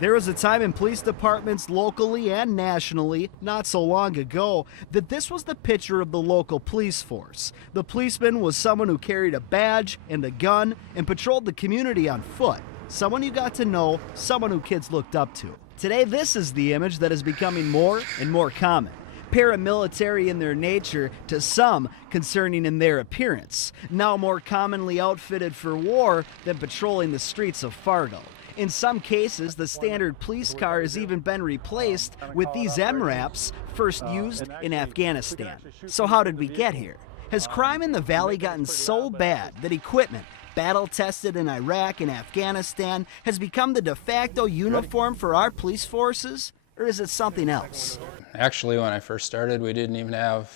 There was a time in police departments locally and nationally, not so long ago, that this was the picture of the local police force. The policeman was someone who carried a badge and a gun and patrolled the community on foot. Someone you got to know, someone who kids looked up to. Today, this is the image that is becoming more and more common. Paramilitary in their nature, to some concerning in their appearance. Now more commonly outfitted for war than patrolling the streets of Fargo. In some cases, the standard police car has even been replaced with these MRAPs, first used in Afghanistan. So how did we get here? Has crime in the valley gotten so bad that equipment battle-tested in Iraq and Afghanistan has become the de facto uniform for our police forces? Or is it something else? Actually, when I first started, we didn't even have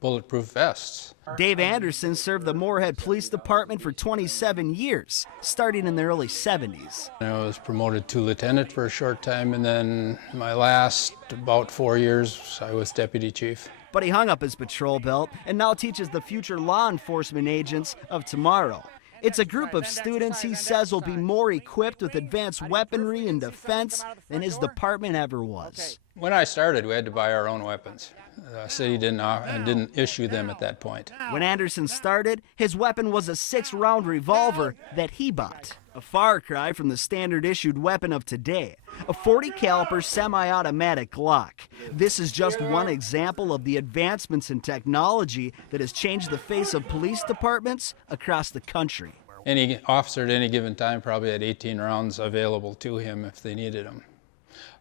bulletproof vests. Dave Anderson served the Moorhead Police Department for 27 years, starting in the early 70s. I was promoted to lieutenant for a short time, and then my last about 4 years, I was deputy chief. But he hung up his patrol belt and now teaches the future law enforcement agents of tomorrow. It's a group of students he says will be more equipped with advanced weaponry and defense than his department ever was. When I started, we had to buy our own weapons. The city didn't issue them at that point. When Anderson started, his weapon was a 6-round revolver that he bought. A far cry from the standard issued weapon of today, a 40 caliber semi-automatic Glock. This is just one example of the advancements in technology that has changed the face of police departments across the country. Any officer at any given time probably had 18 rounds available to him if they needed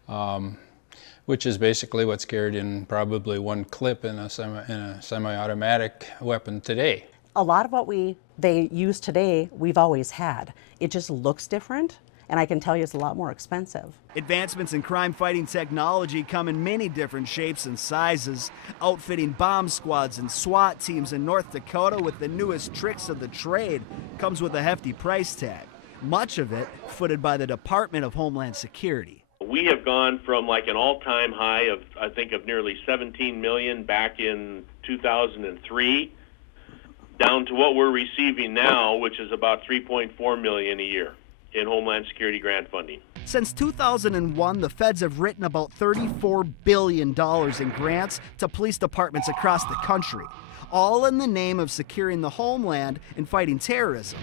them, which is basically what's carried in probably one clip in a semi-automatic weapon today. A lot of what they use today, we've always had. It just looks different, and I can tell you it's a lot more expensive. Advancements in crime-fighting technology come in many different shapes and sizes. Outfitting bomb squads and SWAT teams in North Dakota with the newest tricks of the trade comes with a hefty price tag. Much of it footed by the Department of Homeland Security. We have gone from like an all-time high of, I think, of nearly 17 million back in 2003 down to what we're receiving now, which is about 3.4 million a year in Homeland Security grant funding. Since 2001, the feds have written about $34 billion in grants to police departments across the country, all in the name of securing the homeland and fighting terrorism.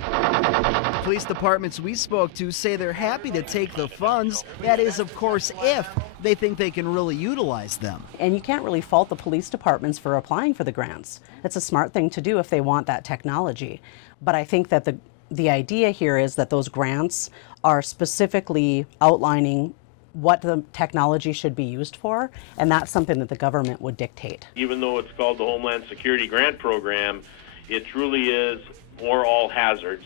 Police departments we spoke to say they're happy to take the funds. That is, of course, if they think they can really utilize them. And you can't really fault the police departments for applying for the grants. It's a smart thing to do if they want that technology. But I think that the idea here is that those grants are specifically outlining what the technology should be used for, and that's something that the government would dictate. Even though it's called the Homeland Security Grant Program, it truly is more all hazards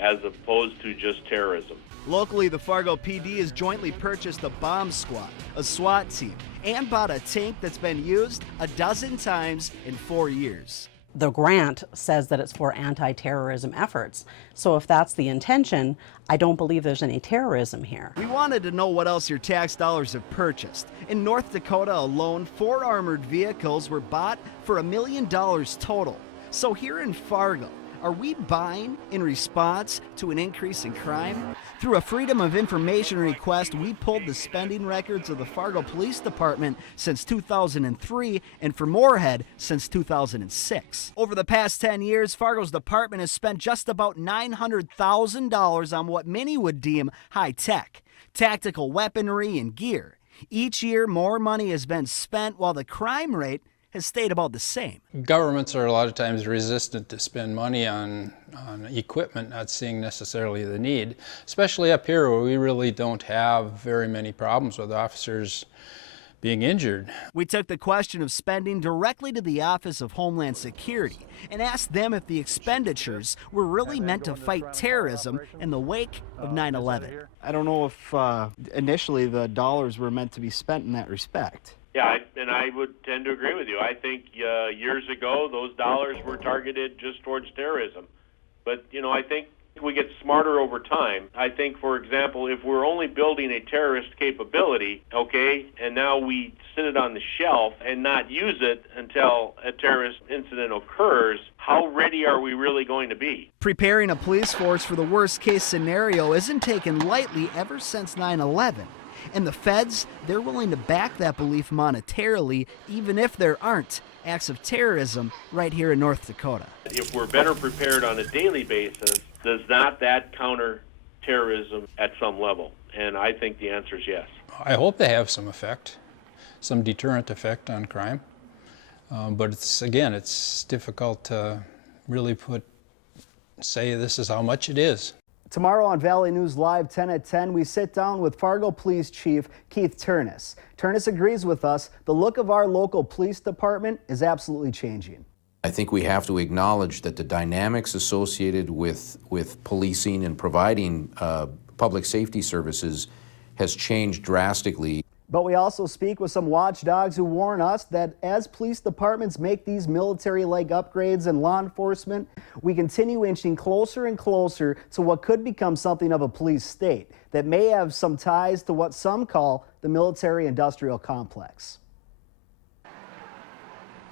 as opposed to just terrorism. Locally, the Fargo PD has jointly purchased a bomb squad, a SWAT team, and bought a tank that's been used a dozen times in 4 years. The grant says that it's for anti-terrorism efforts. So if that's the intention, I don't believe there's any terrorism here. We wanted to know what else your tax dollars have purchased. In North Dakota alone, 4 armored vehicles were bought for $1 million total. So here in Fargo, are we buying in response to an increase in crime? Through a Freedom of Information request, we pulled the spending records of the Fargo Police Department since 2003 and for Moorhead since 2006. Over the past 10 years, Fargo's department has spent just about $900,000 on what many would deem high-tech, tactical weaponry and gear. Each year, more money has been spent while the crime rate has stayed about the same. Governments are a lot of times resistant to spend money on equipment, not seeing necessarily the need, especially up here where we really don't have very many problems with officers being injured. We took the question of spending directly to the Office of Homeland Security and asked them if the expenditures were really meant to fight terrorism in the wake of 9/11. I don't know if initially the dollars were meant to be spent in that respect. Yeah, and I would tend to agree with you. I think years ago those dollars were targeted just towards terrorism. But, you know, I think We get smarter over time. I think, for example, if we're only building a terrorist capability, okay, and now we sit it on the shelf and not use it until a terrorist incident occurs, how ready are we really going to be? Preparing a police force for the worst case scenario isn't taken lightly ever since 9/11. And the feds, they're willing to back that belief monetarily, even if there aren't acts of terrorism right here in North Dakota. If we're better prepared on a daily basis, does not that counter terrorism at some level? And I think the answer is yes. I hope they have some effect, some deterrent effect on crime. But it's difficult to really say this is how much it is. Tomorrow on Valley News Live 10 at 10, we sit down with Fargo Police Chief Keith Turnus. Turnus agrees with us. The look of our local police department is absolutely changing. I think we have to acknowledge that the dynamics associated with policing and providing public safety services has changed drastically. But we also speak with some watchdogs who warn us that as police departments make these military-like upgrades in law enforcement, we continue inching closer and closer to what could become something of a police state that may have some ties to what some call the military-industrial complex.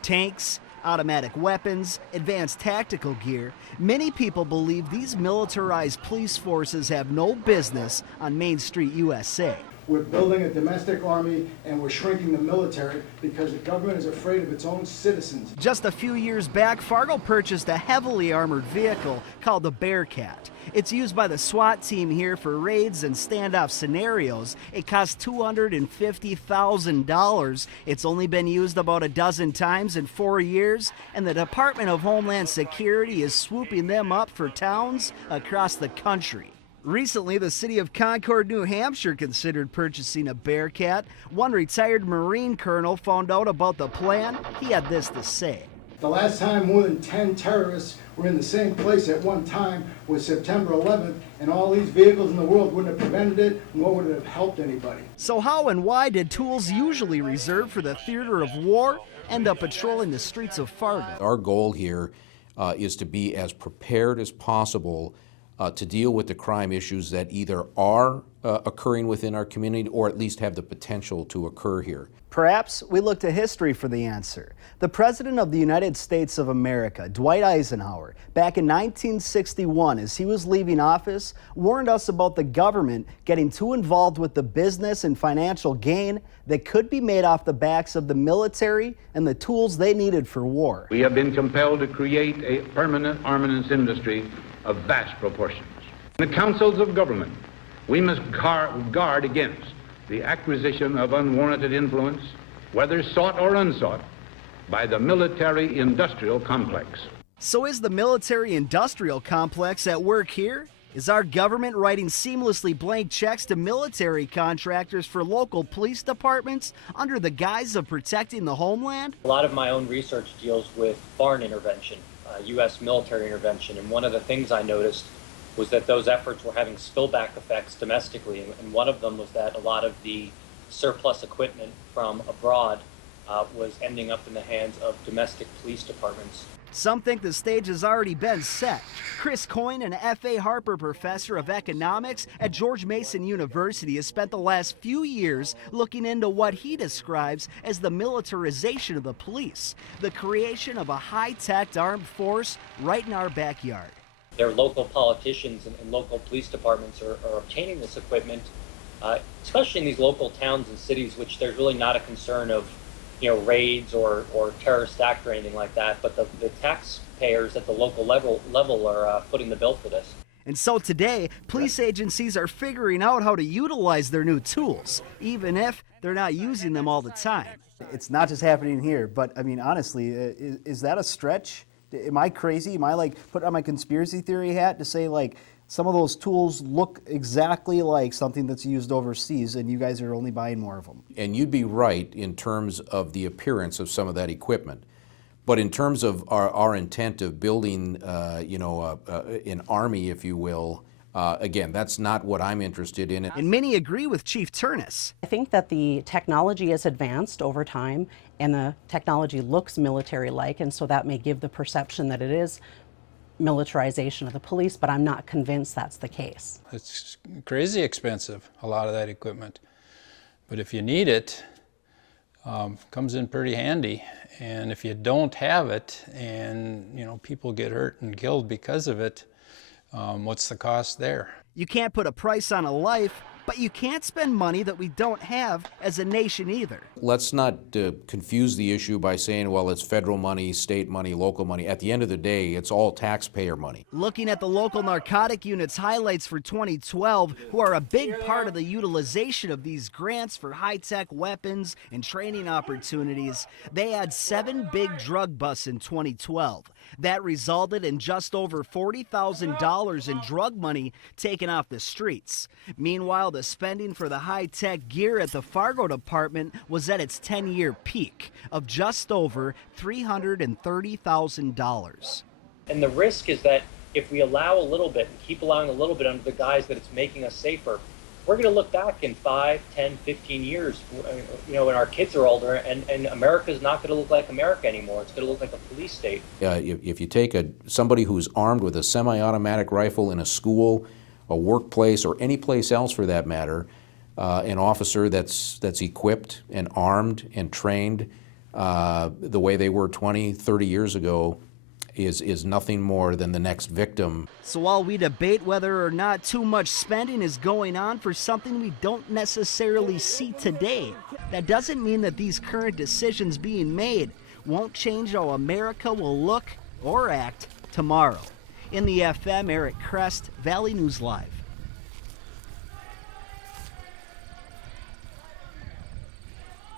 Tanks, automatic weapons, advanced tactical gear. Many people believe these militarized police forces have no business on Main Street, USA. We're building a domestic army and we're shrinking the military because the government is afraid of its own citizens. Just a few years back, Fargo purchased a heavily armored vehicle called the Bearcat. It's used by the SWAT team here for raids and standoff scenarios. It costs $250,000. It's only been used about a dozen times in 4 years, and the Department of Homeland Security is swooping them up for towns across the country. Recently, the city of Concord, New Hampshire considered purchasing a Bearcat. One retired Marine colonel found out about the plan. He had this to say. The last time more than 10 terrorists were in the same place at one time was September 11th, and all these vehicles in the world wouldn't have prevented it, nor would it have helped anybody. So how and why did tools usually reserved for the theater of war end up patrolling the streets of Fargo? Our goal here is to be as prepared as possible to deal with the crime issues that either are occurring within our community or at least have the potential to occur here. Perhaps we look to history for the answer. The President of the United States of America, Dwight Eisenhower, back in 1961, as he was leaving office, warned us about the government getting too involved with the business and financial gain that could be made off the backs of the military and the tools they needed for war. We have been compelled to create a permanent armaments industry of vast proportions. In the councils of government, we must guard against the acquisition of unwarranted influence, whether sought or unsought, by the military-industrial complex. So is the military-industrial complex at work here? Is our government writing seamlessly blank checks to military contractors for local police departments under the guise of protecting the homeland? A lot of my own research deals with foreign intervention, U.S. military intervention, and one of the things I noticed was that those efforts were having spillback effects domestically, and one of them was that a lot of the surplus equipment from abroad was ending up in the hands of domestic police departments. Some think the stage has already been set. Chris Coyne, an F.A. Harper professor of economics at George Mason University, has spent the last few years looking into what he describes as the militarization of the police, the creation of a high-tech armed force right in our backyard. Their local politicians and local police departments are obtaining this equipment, especially in these local towns and cities, which there's really not a concern of raids or terrorist act or anything like that, but the taxpayers at the local level are footing the bill for this. And so today, police agencies are figuring out how to utilize their new tools, even if they're not using them all the time. It's not just happening here, but I mean, honestly, is that a stretch? Am I crazy? Am I put on my conspiracy theory hat to say some of those tools look exactly like something that's used overseas and you guys are only buying more of them? And you'd be right in terms of the appearance of some of that equipment. But in terms of our intent of building, an army, if you will, again, that's not what I'm interested in. And many agree with Chief Turnus. I think that the technology has advanced over time and the technology looks military-like, and so that may give the perception that it is militarization of the police, but I'm not convinced that's the case. It's crazy expensive, a lot of that equipment. But if you need it, comes in pretty handy. And if you don't have it and, you know, people get hurt and killed because of it, what's the cost there? You can't put a price on a life, but you can't spend money that we don't have as a nation either. Let's not confuse the issue by saying, well, it's federal money, state money, local money. At the end of the day, it's all taxpayer money. Looking at the local narcotic unit's highlights for 2012, who are a big part of the utilization of these grants for high-tech weapons and training opportunities, they had 7 big drug busts in 2012. That resulted in just over $40,000 in drug money taken off the streets. Meanwhile, the spending for the high-tech gear at the Fargo department was at its 10-year peak of just over $330,000. And the risk is that if we allow a little bit and keep allowing a little bit under the guise that it's making us safer, we're going to look back in 5, 10, 15 years, you know, when our kids are older, and America's not going to look like America anymore. It's going to look like a police state. If you take somebody who's armed with a semi-automatic rifle in a school, a workplace, or any place else for that matter, an officer that's equipped and armed and trained the way they were 20, 30 years ago, is nothing more than the next victim. So while we debate whether or not too much spending is going on for something we don't necessarily see today, that doesn't mean that these current decisions being made won't change how America will look or act tomorrow. In the FM, Eric Crest, Valley News Live.